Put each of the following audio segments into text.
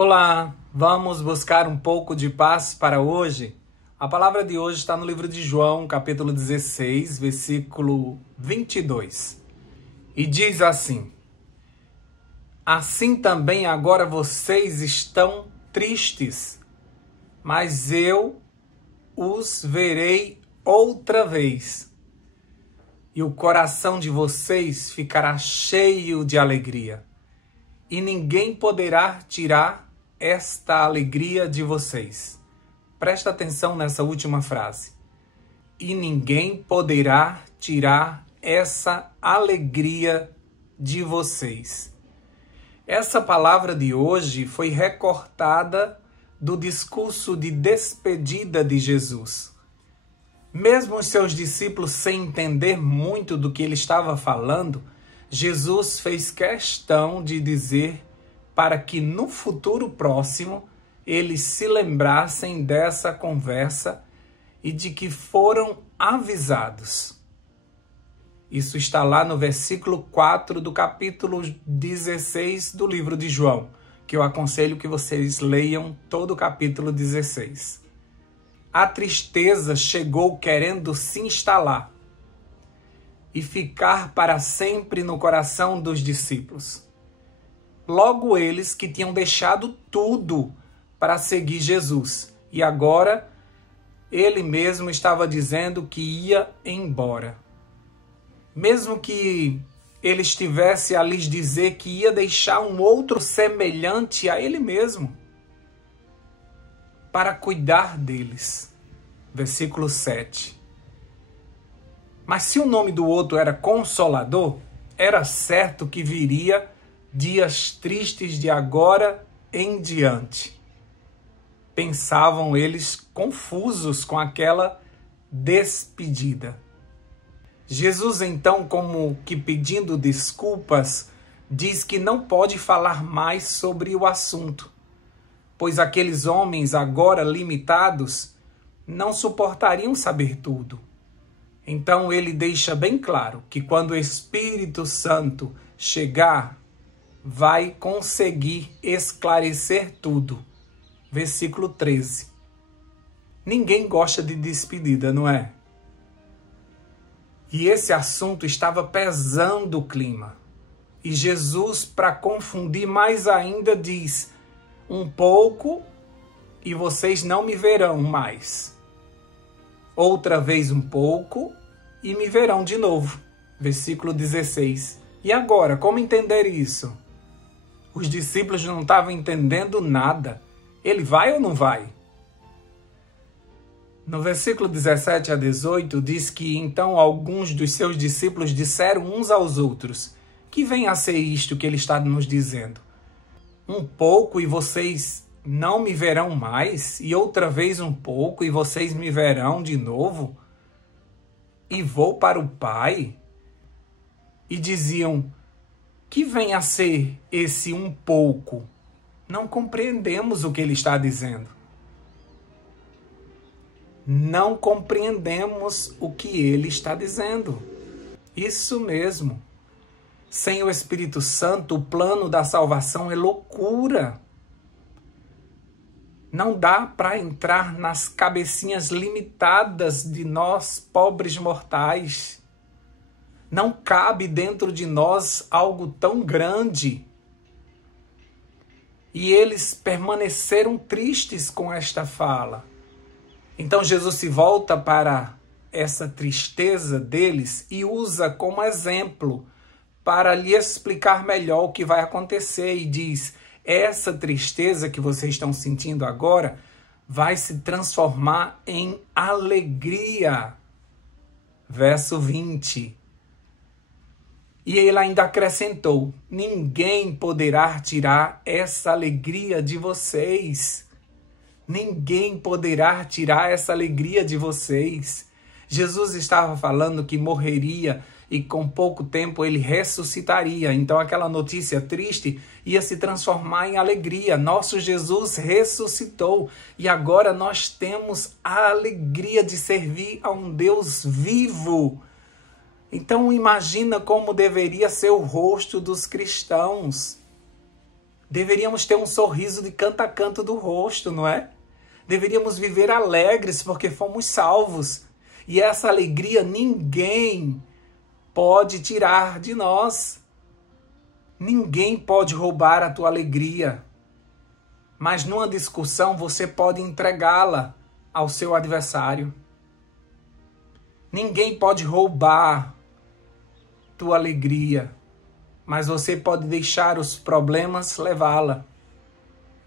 Olá, vamos buscar um pouco de paz para hoje? A palavra de hoje está no livro de João, capítulo 16, versículo 22. E diz assim: Assim também agora vocês estão tristes, mas eu os verei outra vez, e o coração de vocês ficará cheio de alegria, e ninguém poderá tirar esta alegria de vocês. Presta atenção nessa última frase. E ninguém poderá tirar essa alegria de vocês. Essa palavra de hoje foi recortada do discurso de despedida de Jesus. Mesmo os seus discípulos sem entender muito do que ele estava falando, Jesus fez questão de dizer para que no futuro próximo eles se lembrassem dessa conversa e de que foram avisados. Isso está lá no versículo 4 do capítulo 16 do livro de João, que eu aconselho que vocês leiam todo o capítulo 16. A tristeza chegou querendo se instalar e ficar para sempre no coração dos discípulos. Logo eles que tinham deixado tudo para seguir Jesus. E agora ele mesmo estava dizendo que ia embora. Mesmo que ele estivesse a lhes dizer que ia deixar um outro semelhante a ele mesmo para cuidar deles. Versículo 7. Mas se o nome do outro era Consolador, era certo que viria dias tristes de agora em diante. Pensavam eles confusos com aquela despedida. Jesus então, como que pedindo desculpas, diz que não pode falar mais sobre o assunto, pois aqueles homens agora limitados não suportariam saber tudo. Então ele deixa bem claro que quando o Espírito Santo chegar, vai conseguir esclarecer tudo. Versículo 13. Ninguém gosta de despedida, não é? E esse assunto estava pesando o clima. E Jesus, para confundir mais ainda, diz: um pouco e vocês não me verão mais. Outra vez um pouco e me verão de novo. Versículo 16. E agora, como entender isso? Os discípulos não estavam entendendo nada. Ele vai ou não vai? No versículo 17 a 18 diz que então alguns dos seus discípulos disseram uns aos outros: que vem a ser isto que ele está nos dizendo? Um pouco e vocês não me verão mais, e outra vez um pouco e vocês me verão de novo? E vou para o Pai? E diziam: que vem a ser esse um pouco? Não compreendemos o que ele está dizendo. Não compreendemos o que ele está dizendo. Isso mesmo. Sem o Espírito Santo, o plano da salvação é loucura. Não dá para entrar nas cabecinhas limitadas de nós, pobres mortais. Não cabe dentro de nós algo tão grande. E eles permaneceram tristes com esta fala. Então Jesus se volta para essa tristeza deles e usa como exemplo para lhe explicar melhor o que vai acontecer. E diz: essa tristeza que vocês estão sentindo agora vai se transformar em alegria. Verso 20. E ele ainda acrescentou: ninguém poderá tirar essa alegria de vocês. Ninguém poderá tirar essa alegria de vocês. Jesus estava falando que morreria e com pouco tempo ele ressuscitaria. Então aquela notícia triste ia se transformar em alegria. Nosso Jesus ressuscitou e agora nós temos a alegria de servir a um Deus vivo. Então imagina como deveria ser o rosto dos cristãos. Deveríamos ter um sorriso de canto a canto do rosto, não é? Deveríamos viver alegres porque fomos salvos. E essa alegria ninguém pode tirar de nós. Ninguém pode roubar a tua alegria. Mas numa discussão você pode entregá-la ao seu adversário. Ninguém pode roubar tua alegria, mas você pode deixar os problemas levá-la.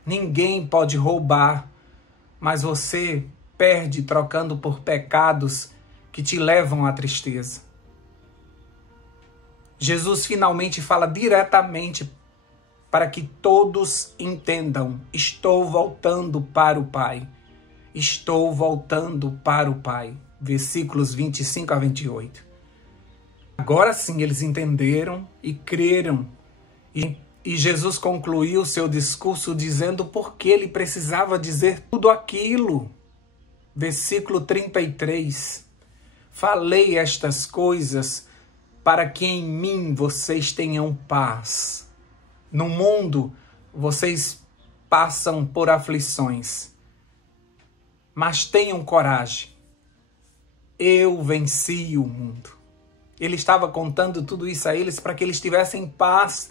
Ninguém pode roubar, mas você perde trocando por pecados que te levam à tristeza. Jesus finalmente fala diretamente para que todos entendam: estou voltando para o Pai. Estou voltando para o Pai. Versículos 25 a 28. Agora sim eles entenderam e creram. E Jesus concluiu seu discurso dizendo por que ele precisava dizer tudo aquilo. Versículo 33. Falei estas coisas para que em mim vocês tenham paz. No mundo vocês passam por aflições, mas tenham coragem. Eu venci o mundo. Ele estava contando tudo isso a eles para que eles tivessem paz,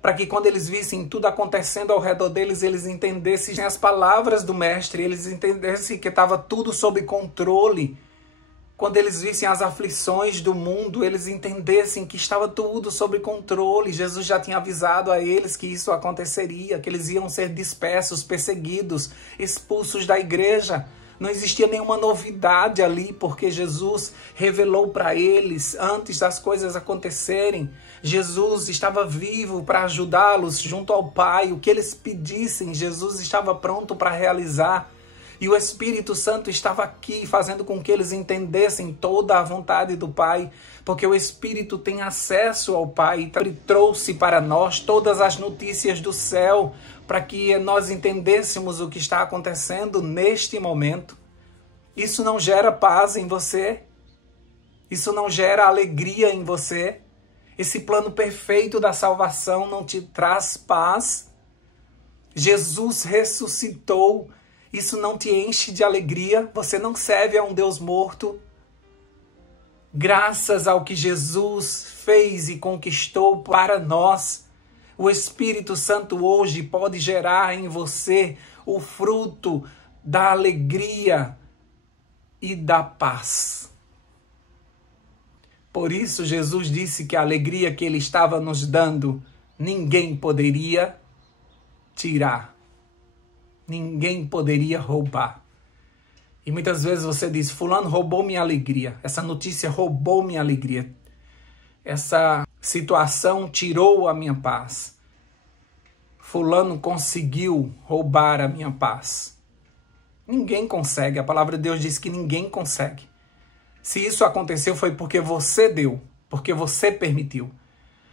para que quando eles vissem tudo acontecendo ao redor deles, eles entendessem as palavras do Mestre, eles entendessem que estava tudo sob controle. Quando eles vissem as aflições do mundo, eles entendessem que estava tudo sob controle. Jesus já tinha avisado a eles que isso aconteceria, que eles iam ser dispersos, perseguidos, expulsos da igreja. Não existia nenhuma novidade ali, porque Jesus revelou para eles antes das coisas acontecerem. Jesus estava vivo para ajudá-los junto ao Pai. O que eles pedissem, Jesus estava pronto para realizar. E o Espírito Santo estava aqui fazendo com que eles entendessem toda a vontade do Pai, porque o Espírito tem acesso ao Pai. Ele trouxe para nós todas as notícias do céu, para que nós entendêssemos o que está acontecendo neste momento. Isso não gera paz em você? Isso não gera alegria em você? Esse plano perfeito da salvação não te traz paz? Jesus ressuscitou. Isso não te enche de alegria? Você não serve a um Deus morto? Graças ao que Jesus fez e conquistou para nós, o Espírito Santo hoje pode gerar em você o fruto da alegria e da paz. Por isso Jesus disse que a alegria que Ele estava nos dando, ninguém poderia tirar. Ninguém poderia roubar. E muitas vezes você diz: fulano roubou minha alegria. Essa notícia roubou minha alegria. Essa situação tirou a minha paz. Fulano conseguiu roubar a minha paz. Ninguém consegue. A palavra de Deus diz que ninguém consegue. Se isso aconteceu foi porque você deu, porque você permitiu.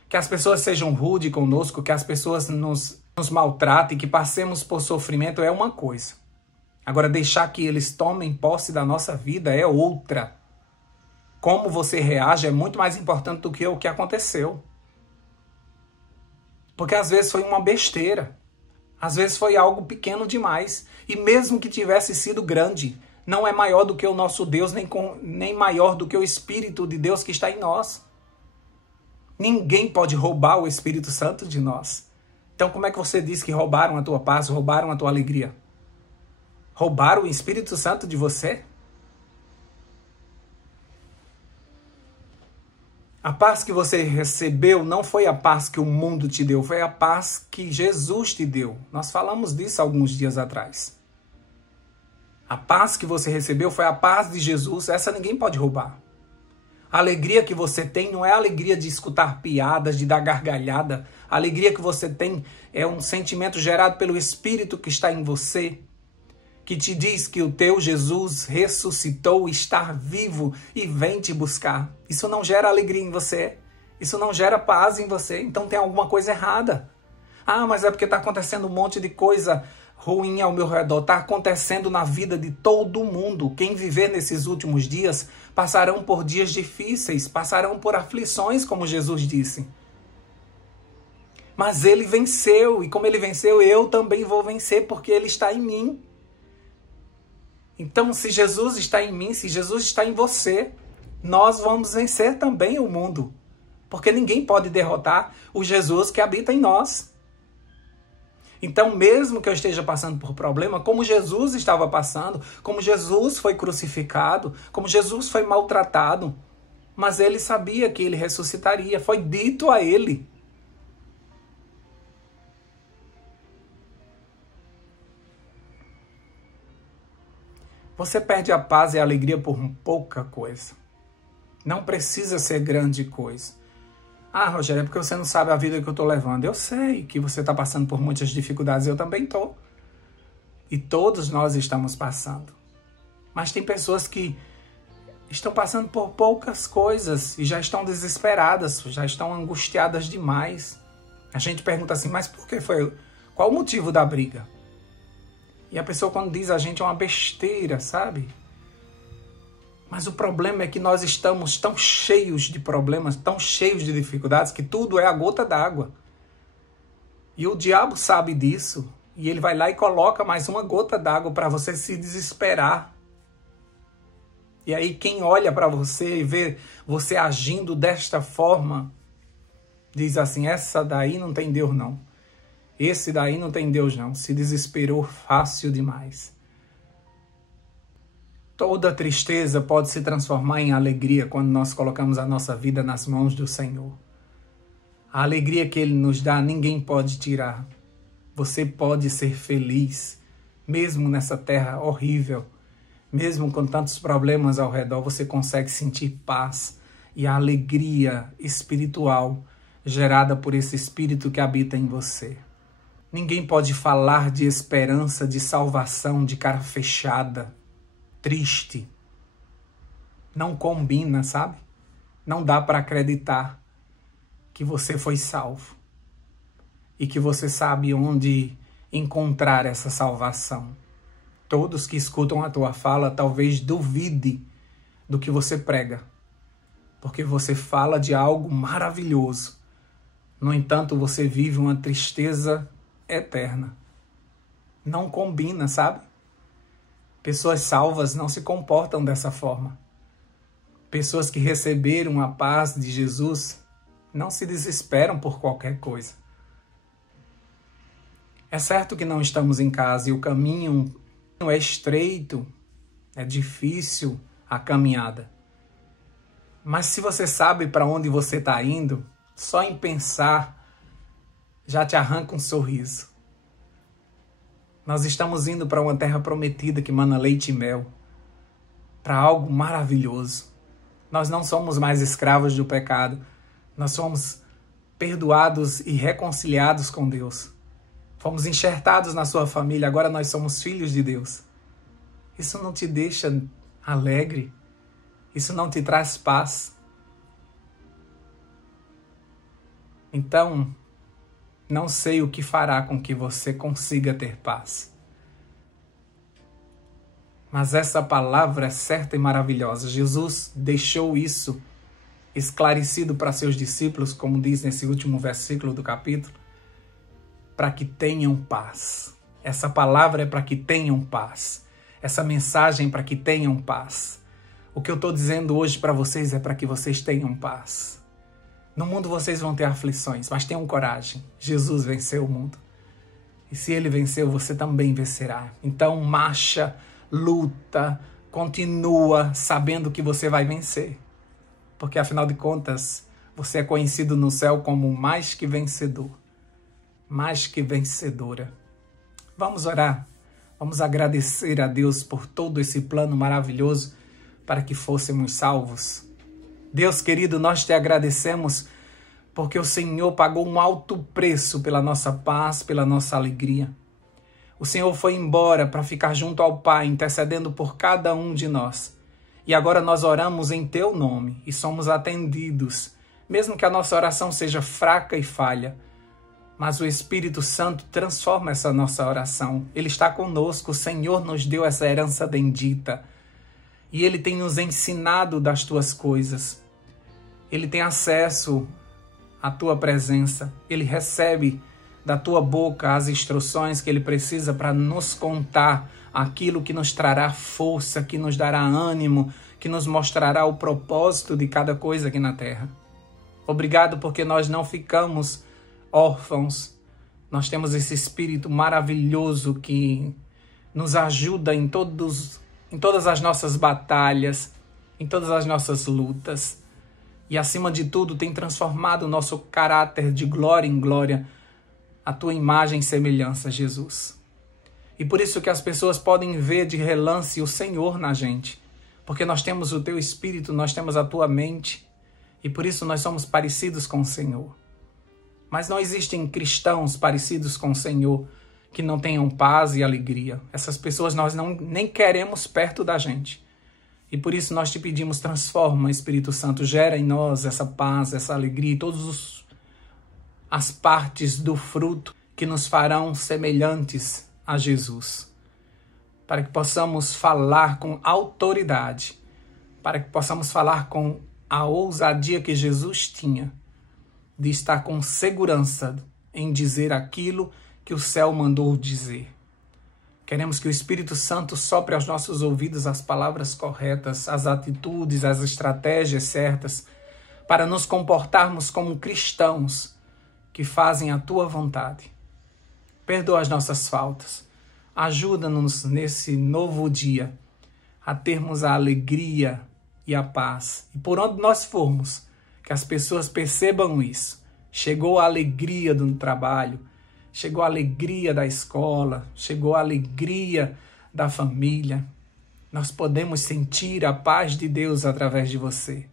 Que as pessoas sejam rudes conosco, que as pessoas nos maltratem, que passemos por sofrimento é uma coisa. Agora, deixar que eles tomem posse da nossa vida é outra. Como você reage é muito mais importante do que o que aconteceu. Porque às vezes foi uma besteira. Às vezes foi algo pequeno demais. E mesmo que tivesse sido grande, não é maior do que o nosso Deus, nem maior do que o Espírito de Deus que está em nós. Ninguém pode roubar o Espírito Santo de nós. Então como é que você diz que roubaram a tua paz, roubaram a tua alegria? Roubaram o Espírito Santo de você? A paz que você recebeu não foi a paz que o mundo te deu, foi a paz que Jesus te deu. Nós falamos disso alguns dias atrás. A paz que você recebeu foi a paz de Jesus, essa ninguém pode roubar. A alegria que você tem não é a alegria de escutar piadas, de dar gargalhada. A alegria que você tem é um sentimento gerado pelo Espírito que está em você, que te diz que o teu Jesus ressuscitou, está vivo e vem te buscar. Isso não gera alegria em você. Isso não gera paz em você. Então tem alguma coisa errada. Ah, mas é porque está acontecendo um monte de coisa ruim ao meu redor. Está acontecendo na vida de todo mundo. Quem viver nesses últimos dias passarão por dias difíceis, passarão por aflições, como Jesus disse. Mas ele venceu, e como ele venceu, eu também vou vencer, porque ele está em mim. Então, se Jesus está em mim, se Jesus está em você, nós vamos vencer também o mundo. Porque ninguém pode derrotar o Jesus que habita em nós. Então, mesmo que eu esteja passando por problema, como Jesus estava passando, como Jesus foi crucificado, como Jesus foi maltratado, mas ele sabia que ele ressuscitaria, foi dito a ele. Você perde a paz e a alegria por pouca coisa. Não precisa ser grande coisa. Ah, Rogério, é porque você não sabe a vida que eu estou levando. Eu sei que você está passando por muitas dificuldades, eu também estou. E todos nós estamos passando. Mas tem pessoas que estão passando por poucas coisas e já estão desesperadas, já estão angustiadas demais. A gente pergunta assim, mas por que foi? Qual o motivo da briga? E a pessoa quando diz a gente é uma besteira, sabe? Mas o problema é que nós estamos tão cheios de problemas, tão cheios de dificuldades, que tudo é a gota d'água. E o diabo sabe disso. E ele vai lá e coloca mais uma gota d'água para você se desesperar. E aí quem olha para você e vê você agindo desta forma, diz assim, essa daí não tem Deus não. Esse daí não tem Deus não. Se desesperou fácil demais. Toda tristeza pode se transformar em alegria quando nós colocamos a nossa vida nas mãos do Senhor. A alegria que Ele nos dá, ninguém pode tirar. Você pode ser feliz, mesmo nessa terra horrível, mesmo com tantos problemas ao redor, você consegue sentir paz e a alegria espiritual gerada por esse Espírito que habita em você. Ninguém pode falar de esperança, de salvação, de cara fechada, triste. Não combina, sabe? Não dá para acreditar que você foi salvo e que você sabe onde encontrar essa salvação. Todos que escutam a tua fala talvez duvide do que você prega, porque você fala de algo maravilhoso. No entanto, você vive uma tristeza eterna. Não combina, sabe? Pessoas salvas não se comportam dessa forma. Pessoas que receberam a paz de Jesus não se desesperam por qualquer coisa. É certo que não estamos em casa e o caminho é estreito, é difícil a caminhada. Mas se você sabe para onde você está indo, só em pensar já te arranca um sorriso. Nós estamos indo para uma terra prometida que mana leite e mel, para algo maravilhoso. Nós não somos mais escravos do pecado, nós somos perdoados e reconciliados com Deus. Fomos enxertados na sua família, agora nós somos filhos de Deus. Isso não te deixa alegre? Isso não te traz paz? Então, não sei o que fará com que você consiga ter paz. Mas essa palavra é certa e maravilhosa. Jesus deixou isso esclarecido para seus discípulos, como diz nesse último versículo do capítulo, para que tenham paz. Essa palavra é para que tenham paz. Essa mensagem é para que tenham paz. O que eu estou dizendo hoje para vocês é para que vocês tenham paz. No mundo vocês vão ter aflições, mas tenham coragem. Jesus venceu o mundo. E se ele venceu, você também vencerá. Então marcha, luta, continua sabendo que você vai vencer. Porque afinal de contas, você é conhecido no céu como mais que vencedor. Mais que vencedora. Vamos orar. Vamos agradecer a Deus por todo esse plano maravilhoso para que fôssemos salvos. Deus querido, nós te agradecemos porque o Senhor pagou um alto preço pela nossa paz, pela nossa alegria. O Senhor foi embora para ficar junto ao Pai, intercedendo por cada um de nós. E agora nós oramos em teu nome e somos atendidos, mesmo que a nossa oração seja fraca e falha. Mas o Espírito Santo transforma essa nossa oração. Ele está conosco, o Senhor nos deu essa herança bendita. E Ele tem nos ensinado das tuas coisas. Ele tem acesso a tua presença, ele recebe da tua boca as instruções que ele precisa para nos contar aquilo que nos trará força, que nos dará ânimo, que nos mostrará o propósito de cada coisa aqui na terra. Obrigado porque nós não ficamos órfãos. Nós temos esse Espírito maravilhoso que nos ajuda em todas as nossas batalhas, em todas as nossas lutas. E acima de tudo tem transformado o nosso caráter de glória em glória, a tua imagem e semelhança, Jesus. E por isso que as pessoas podem ver de relance o Senhor na gente, porque nós temos o teu Espírito, nós temos a tua mente, e por isso nós somos parecidos com o Senhor. Mas não existem cristãos parecidos com o Senhor que não tenham paz e alegria. Essas pessoas nós nem queremos perto da gente. E por isso nós te pedimos, transforma, Espírito Santo, gera em nós essa paz, essa alegria e todas as partes do fruto que nos farão semelhantes a Jesus. Para que possamos falar com autoridade, para que possamos falar com a ousadia que Jesus tinha, de estar com segurança em dizer aquilo que o céu mandou dizer. Queremos que o Espírito Santo sopre aos nossos ouvidos as palavras corretas, as atitudes, as estratégias certas, para nos comportarmos como cristãos que fazem a tua vontade. Perdoa as nossas faltas. Ajuda-nos nesse novo dia a termos a alegria e a paz. E por onde nós formos, que as pessoas percebam isso. Chegou a alegria do trabalho, chegou a alegria da escola, chegou a alegria da família. Nós podemos sentir a paz de Deus através de você.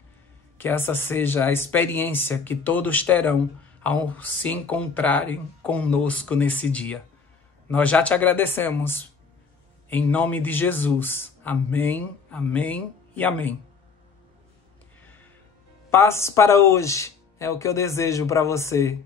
Que essa seja a experiência que todos terão ao se encontrarem conosco nesse dia. Nós já te agradecemos. Em nome de Jesus. Amém, amém e amém. Paz para hoje é o que eu desejo para você.